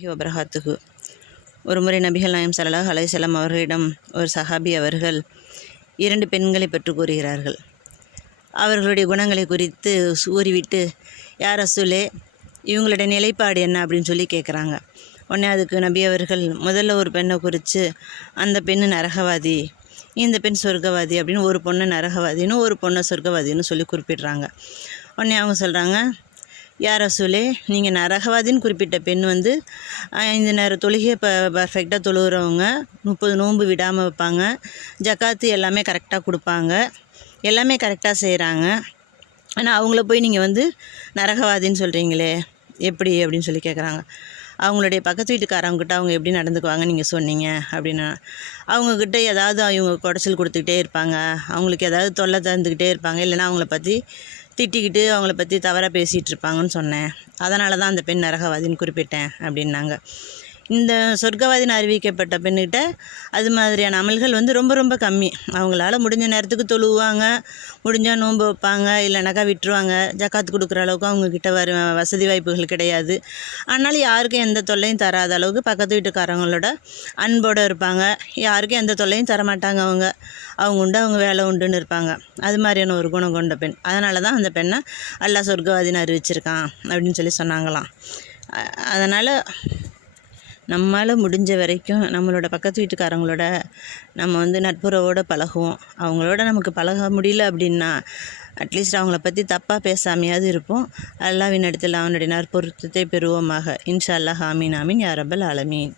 வபரகாத்துகு ஒரு முறை நபிகள் நாயம் சல்லல்லாஹ் அலைஹிஸ்ஸலாம் அவர்களிடம் ஒரு சஹாபி அவர்கள் இரண்டு பெண்களை பற்றி கூறுகிறார்கள். அவர்களுடைய குணங்களை குறித்து கூறிவிட்டு யார் அசுலே இவங்களுடைய நிலைப்பாடு என்ன? அப்படின்னு சொல்லி கேட்குறாங்க உடனே அதுக்கு நபி அவர்கள் முதல்ல ஒரு பெண்ணை குறித்து அந்த பெண்ணு நரகவாதி இந்த பெண் சொர்க்கவாதி அப்படின்னு ஒரு பொண்ணு நரகவாதின்னு ஒரு பொண்ணை சொர்க்கவாதின்னு சொல்லி குறிப்பிடுறாங்க. உடனே அவங்க சொல்கிறாங்க யார் ரசூலே நீங்கள் நரகவாதின்னு குறிப்பிட்ட பெண் வந்து இந்த நேரம் தொழுகையை இப்போ பர்ஃபெக்டாக தொழுகிறவங்க முப்பது நோன்பு விடாமல் வைப்பாங்க ஜக்காத்து எல்லாமே கரெக்டாக கொடுப்பாங்க எல்லாமே கரெக்டாக செய்கிறாங்க ஆனால் அவங்கள போய் நீங்கள் வந்து நரகவாதின்னு சொல்கிறீங்களே எப்படி அப்படின்னு சொல்லி கேட்குறாங்க அவங்களுடைய பக்கத்து வீட்டுக்காரவங்ககிட்ட அவங்க எப்படி நடந்துக்குவாங்க நீங்கள் சொன்னீங்க அப்படின்னா அவங்கக்கிட்ட ஏதாவது அவங்க குடைச்சல் கொடுத்துக்கிட்டே இருப்பாங்க. அவங்களுக்கு ஏதாவது தொல்லை தந்துக்கிட்டே இருப்பாங்க. இல்லைன்னா அவங்கள பற்றி திட்டிக்கிட்டு அவங்கள பற்றி தவறாக பேசிகிட்டு இருப்பாங்கன்னு சொன்னேன். அதனால தான் அந்த பெண் நரகவாதின்னு குறிப்பிட்டேன் அப்படின்னாங்க. இந்த சொர்க்கவாதின்னு அறிவிக்கப்பட்ட பெண்ணுக்கிட்ட அது மாதிரியான அமல்கள் வந்து ரொம்ப ரொம்ப கம்மி. அவங்களால முடிஞ்ச நேரத்துக்கு தொழுவாங்க முடிஞ்சால் நோன்பு வைப்பாங்க இல்லைனாக்கா விட்டுருவாங்க. ஜக்காத்து கொடுக்குற அளவுக்கு அவங்கக்கிட்ட வர வசதி வாய்ப்புகள் கிடையாது. ஆனாலும் யாருக்கும் எந்த தொல்லையும் தராத அளவுக்கு பக்கத்து வீட்டுக்காரங்களோட அன்போடு இருப்பாங்க. யாருக்கும் எந்த தொல்லையும் தரமாட்டாங்க அவங்க. அவங்க உண்டு அவங்க வேலை உண்டுன்னு இருப்பாங்க. அது மாதிரியான ஒரு குணம் கொண்ட பெண். அதனால தான் அந்த பெண்ணை அல்லாஹ் சொர்க்கவாதின்னு அறிவிச்சிருக்கான் அப்படின்னு சொல்லி சொன்னாங்களாம். அதனால் நம்மளால் முடிஞ்ச வரைக்கும் நம்மளோட பக்கத்து வீட்டுக்காரங்களோட நம்ம வந்து நட்புறவோடு பழகுவோம். அவங்களோட நமக்கு பழக முடியல அப்படின்னா அட்லீஸ்ட் அவங்கள பற்றி தப்பாக பேசாமையாவது இருப்போம். அல்லாவின் இடத்துல அவனுடைய நற்பொருத்தத்தை பெறுவோமாக. இன்ஷா அல்லாஹ் ஆமீன் ஆமீன் யாரபல் ஆலமீன்.